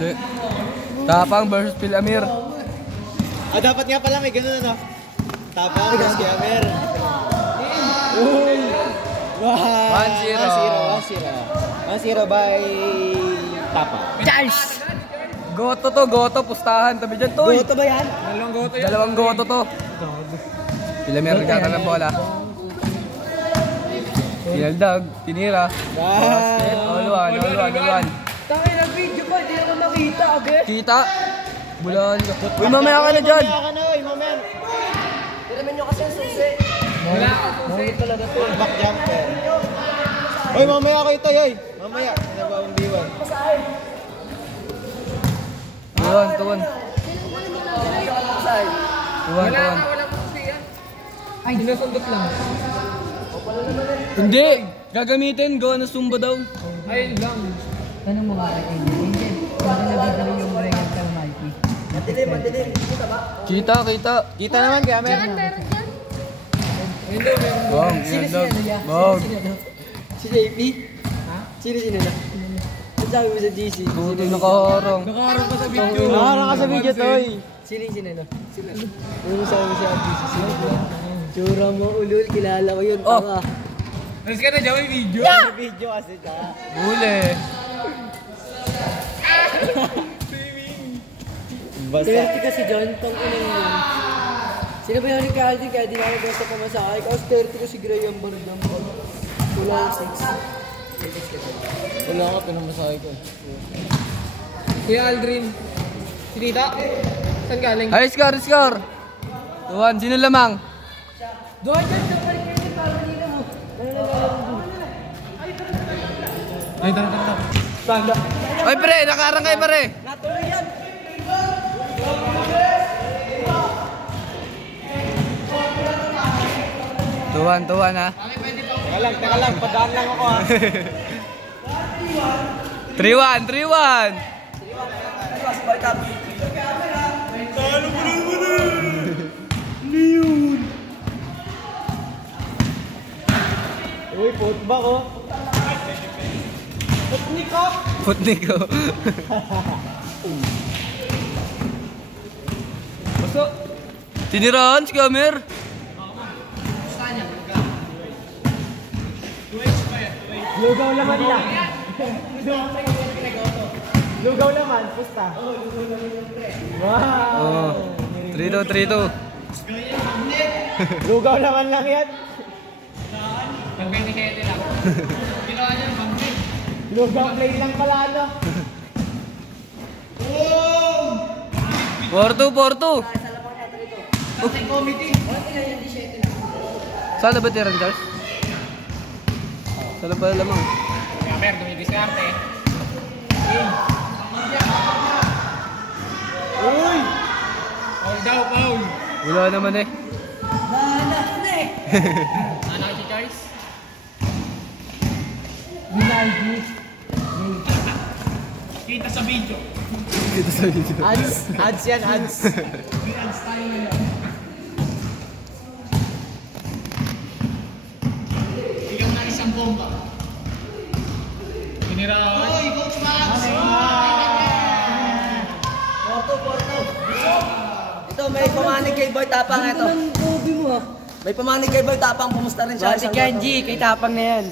Hindi. Tapang versus Pilamir. Dapat nga pala may ganun ano. Tapang versus Pilamir. Uy! 1-0 by Tapang. Charles! Goto to, goto. Pustahan. Tabi dyan, Toy. Goto ba yan? Dalawang goto to. Pilamir, nagkata ng bola. Pinaldag, tinira. Basket, all one. Takay na video pa, hindi ako nakita agad. Kita. Bulan ka. Uy, mamaya ka na dyan. Mamaya ka na, uy, mamaya. Tiramin nyo kasi ang susi. Wala ka susi. Talaga to. Back jumper. Uy, mamaya kayo tayo, uy. Mamaya. Sinabawang biwan. Tuwan. Wala susi yan. Ay, sinusundot lang. Hindi. Gagamitin. Gawa na Zumba daw. Ayun lang. Tanong mo nga kay Angel. Kung nabibili yung regal kay Mikey. Madilim. Kita ba? Kita. Kita naman kaya meron. Bong, Bong. Si JP? Ha? Sino na? Ang sabi mo sa GC? Buti nakaharang. Nakaharang ka sa video. Nakaharang ka sa video, Toy. Sino na? Ano sabi mo sa GC? Sino na? Tsura mo, ulul. Kilala ko yun. Oh. Alas ka na dyan, may video. May video kasi ta. Huli. Basta. 30 kasi dyan, tang inang yun. Sino ba yun ni Caldi? Kaya di namin basta pumasakay. Kasi 30 kasi Graham Bardam. Wala ako 6. Wala ka, pinamasakay ko. Kuya Aldrin. Si Tita? Saan galing? Ay, score. Tuwan, sino lamang? Doon dyan sa parikinin para nila mo. Ay, tara. Tanda. Ay, pre, nakaharang kayo, pre. Natuloy yan. Tuwan, ha. Teka lang, padaan lang ako ha. 3-1. Uy, putbak oh. Putniko. Baso. Tinirahan si Kamer. Lugaw naman lang. Lugaw naman, pusta. Wow. Oh. 3-2. Lugaw naman lang yan. Pag-27 lang. Ginawa niya ng Lugaw play lang pala ano. 4-2. Saan na ba tirang, Charles? Saan ba lamang? Kamer, dumidiskarte. Uy! Paul. Wala naman eh. Nahanap na eh. Nahanap si Charles? Binaldi. Kita sa video. Ads yan, ads. Ads tayo ngayon. Bigyan na isang bomba. Pinirawan. Oy, Coach Max! Porto. Ito, may pamanig kay Boy Tapang ito. May pamanig kay Boy Tapang, kumusta rin siya? Si Kenji, kay Tapang na yan.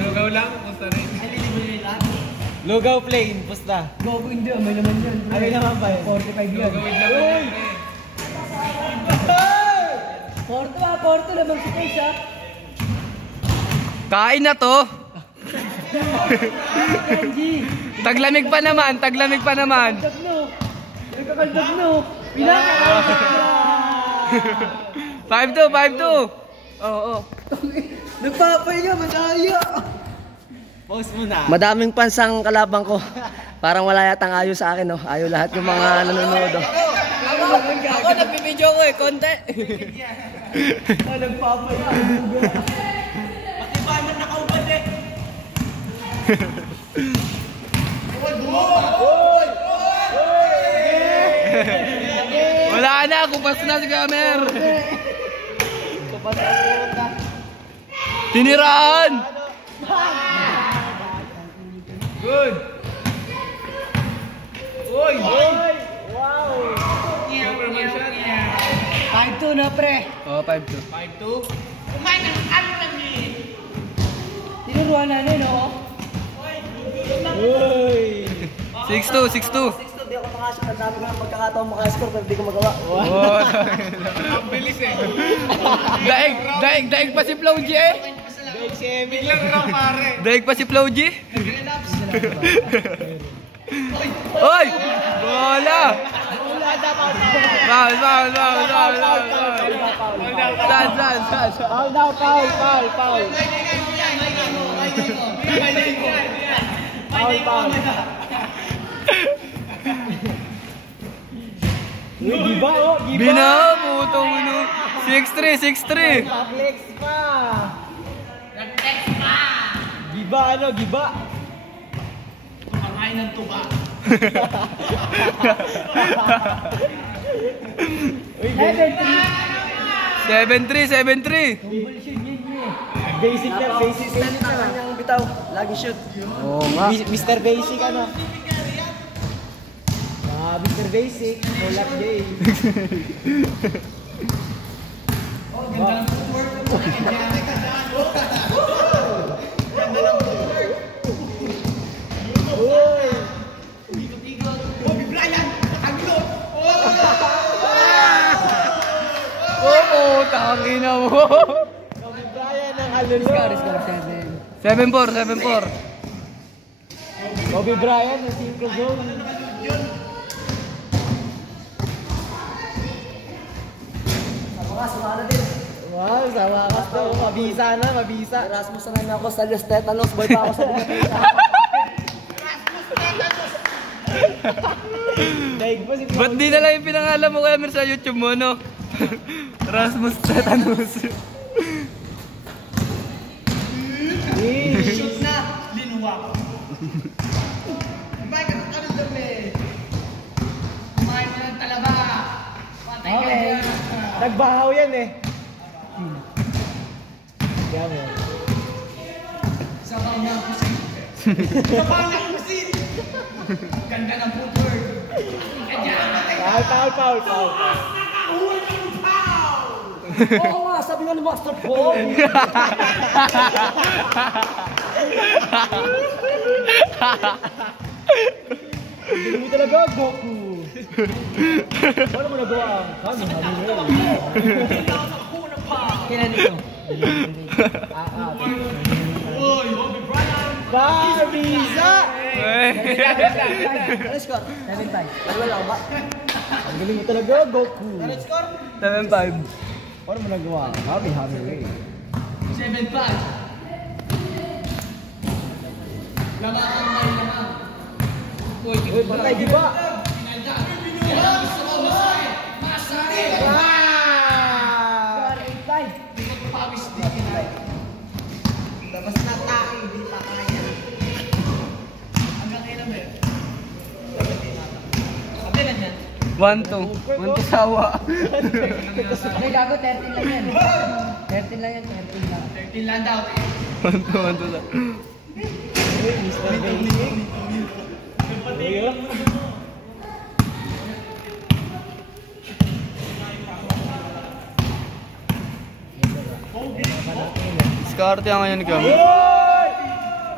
Lugaw lang, kumusta rin? Lugaw plain, pusta. Gogo hindi, may naman yan. May naman ba yun? 45 yan. Gawin lang yan. Porto naman si Keisha. Kain na to. Kenji. Taglamig pa naman. Nagkakaldag no. Pinaka. 5-2. Oo. Nagpapay niya, madaya. Pause muna. Madaming pansang kalabang ko. Parang wala yatang ayo sa akin, no? Ayo lahat yung mga nanonood, oh. Ako nagbibideo ko eh. Konti. Nagpapay niya. Pati ba naman nakaubad eh? Wala na. Kupas na si Kamer. Tiniraan. Good. Uy! Wow! Superman shot. 5-2 na, pre. Oh, 5-2. 5-2. Tinuruan na nun, oh. Uy! 6-2, 6-2. 6-2, di ako makashoot. Ang dami ko ng pagkakataon makascore pero di ko magawa. Oh, Ang bilis eh. daig pa si Flow G eh. Biglang raw pare. Daig pa si Flow G. Oy! Bola! Foul. Foul daw, foul. Uy, giba oh, giba. Bina, putong ino. 6-3. Flex pa. Giba ano, giba. Pangkain ng tuba. Uy, 7-3. basic na. Kanyang bitaw, lagi shoot. Oo nga. Mr. Basic ano? Mr. Basic, Molak J. Uy! Oo, tangina mo. Kobe Bryant ng halulo. Score 7. 7-4. Kobe Bryant ng synchro zone. Sumala din. Wow, sa wakas daw. Mabisa. Erasmus na namin ako sa Los Tetanos. Boy pa ako sa Liga. Daig pa si Flo. Ba't di na lang yung pinangalan mo kaya sa YouTube mo, no? Rasmus Tetanus. Shoot na. Linuwak. Bakit ka rin dami? Kumain na ng talaba. Patay ka Okay. dyan. Nagbahaw yan eh. Yan yan. Sabaw na ang kusin. Ganda ng footwork. Foul. Oo nga, sabi nga ni Master Paul. Hindi mo talaga, Goku. Paano mo nagawa ang Kailan ito? Barbisa! Ano score? 7-5. Dalawa lang ba? Ang galing mo talaga, Goku. 7-5. Paano mo nagawa ang Happy Way? 7-5. Lamang. Uy, patay, di ba? Labas na tayo, hindi pa kaya. Hanggang kailan ba yun? Kabilan yan. 1-2 sawa. Okay, gago, 13 lang yan. 13 lang yan, 13 lang. 13 lang daw. 1-2 lang. Mr. Basic. Ayun. Diskarte ang ngayon ka. Uy!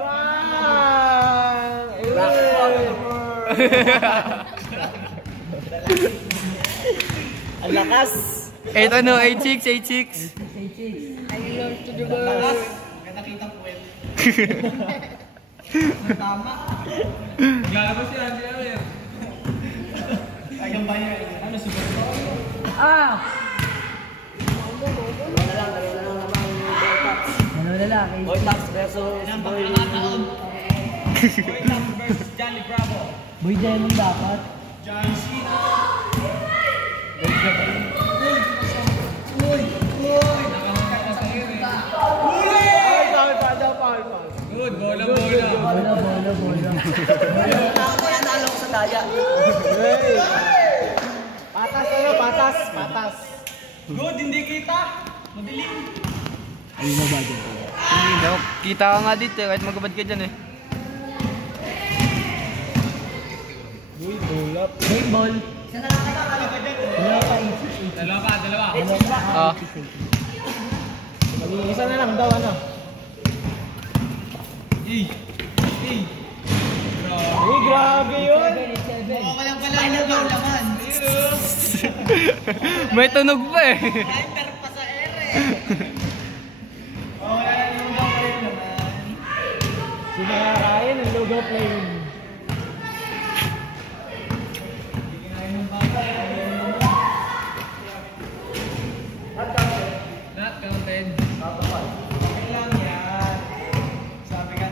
Bang! Ang lakas! 8-6. Ganda kitang puwet. Tama. Gago si Andy Awer. Ayaw ba yan? Ano super? Ah! Ano na lang, Boy Tax versus Boy... Boy Tax versus Johnny Bravo. Boy Diamond dapat. John Cena. Good, bola. Bola. Nanalo ko sa daya. Hey! Patas. Good, hindi kita. Madilim. Kita ka nga dito kahit magkabad ka dyan eh. Uy, tulap. Game ball. Dalawa pa, Ah. Isa na lang daw, ano? Uy, grabe yun! May tunog pa eh. Sinakakain ang lugaw plane. Not counted.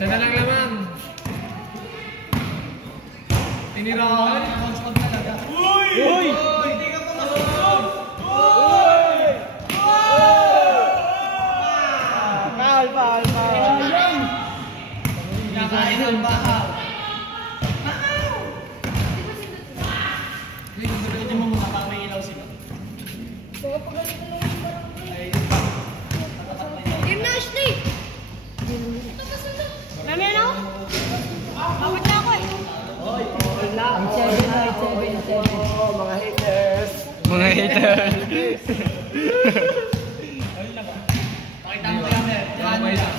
Sana lang naman. Tinirahan. Uy! Foul. Nakain ang bahaw. Hindi mo muna pa may ilaw sila. Game na, Ashley! Mamaya na ako? Bawat na ako eh. Mga haters. Mga haters. Pakita mo kaya, Mer. Yan mo lang.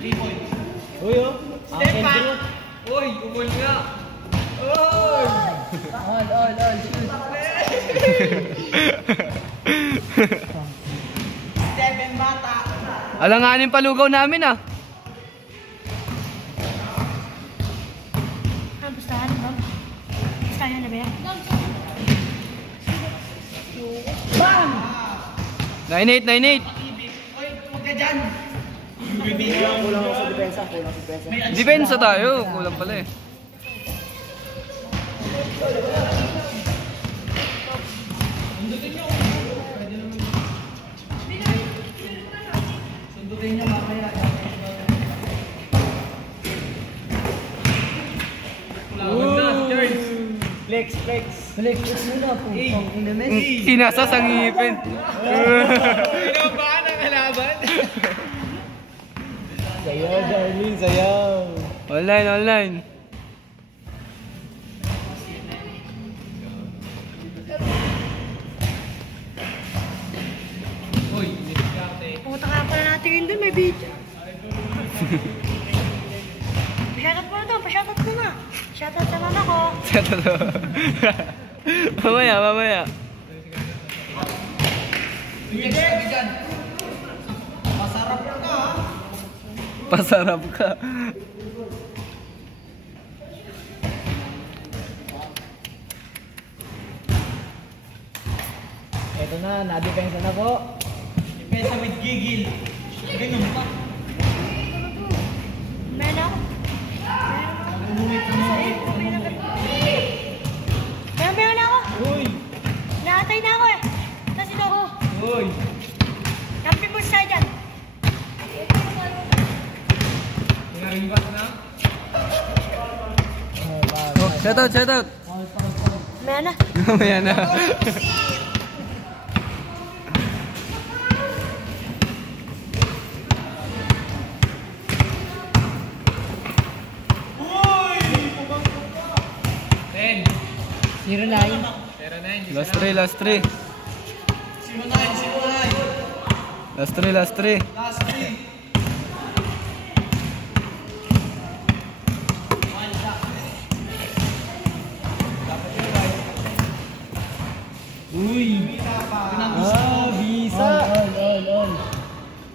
3 points. Uy, oh. Step back! Uy, umul nga! Uy! All, shoot. Seven bata! Alanganin palugaw namin ah. Pustahan ba? Pustahan na ba yan? 9-8, 9-8. Uy, huwag ka dyan! Kulang sa depensa. Depensa tayo. Kulang pala eh. Sundutin nyo mamaya. Kulawan na, Charles! Flex. Flex muna po. Inames. Sinasas ang ngipin. Pinabahan ang kalaban! Sayaw, Darlene, sayaw. Online. Uy, nisyate. Pumunta ka pala natin yun dun, may video. Shoutout mo na to, pa-shoutout mo na. Shoutout naman ako. Mamaya. Sige dyan! Masarap ka ha! Pasarap ka. Eto na, na-depensa na po. Depensa with gigil. Ganun pa. Meron ako. Meron ako. Uy! Nakatay na ako eh. Kasi ako. Uy! Kampi mo siya dyan. Pinaringbat na. Oh, shoutout. Meron na. Mamaya na. Ten. 0-9. 0-9. Last 3. Last 3. Last 3. Last 3. Uy! Bisa! All.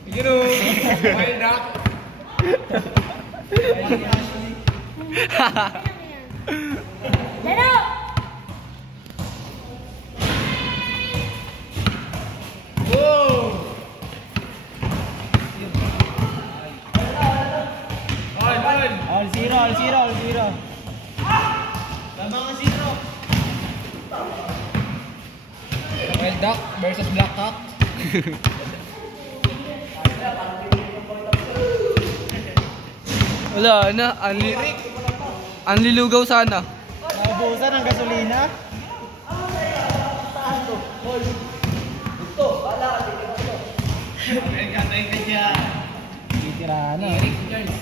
Gino. Wild duck. Laro! All zero. Tama ka, zero. Wild duck versus black cock. Wala na. Ang lilugaw sana. Naubusan ang gasolina. Katay ka dyan. Titirahan na. Eric, Charles.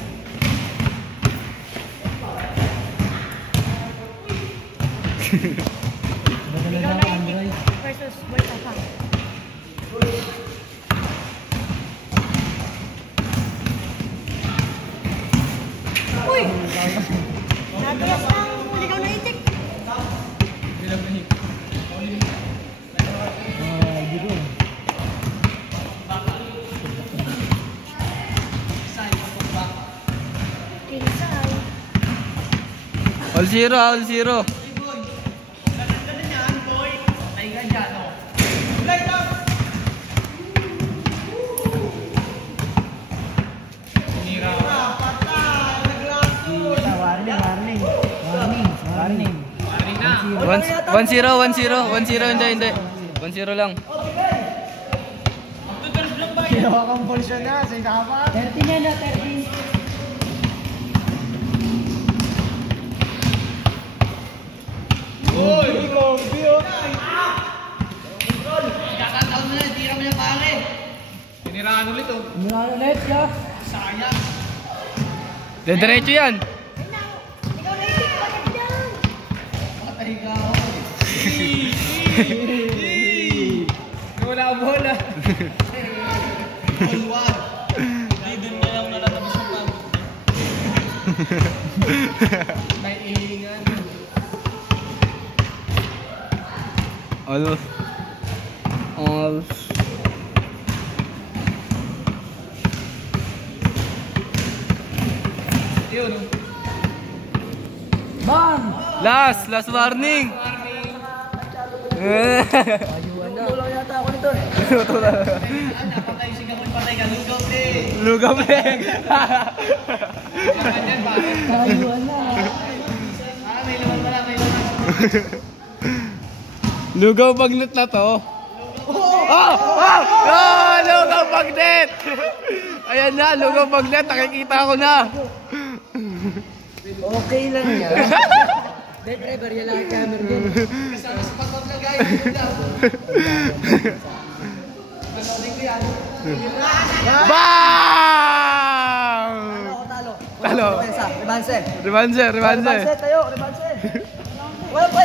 Ikaw na Epic versus Boy Tapang. Uy! Nagayas ng ligaw na itik. Kinsay. All zero, all zero. Warning. 1-0, 1-0, hindi. 1-0 lang. Ginawa kang pulsyon na, sa ikapa. 13 yan na, 13. Uy! Kombi oh! Tiniraan ulit oh. Mula ulit, ya. Diretso yan. Ligaw na itik. Bakit yan? Wala ang bola. May iingan. All. Yun. Bang! Last warning. Tulong yata ako nito eh. Lugaw pre. Kayuan na. Lugaw bagnet na to. Lugaw bagnet. Ayan na, lugaw bagnet. Nakikita ko na. Okay lang yan. Dead driver, yan lang ang camera dyan. Bang! Talo. Talo. Rebanse. Rebanse. Rebanse tayo, rebanse. Wala pa,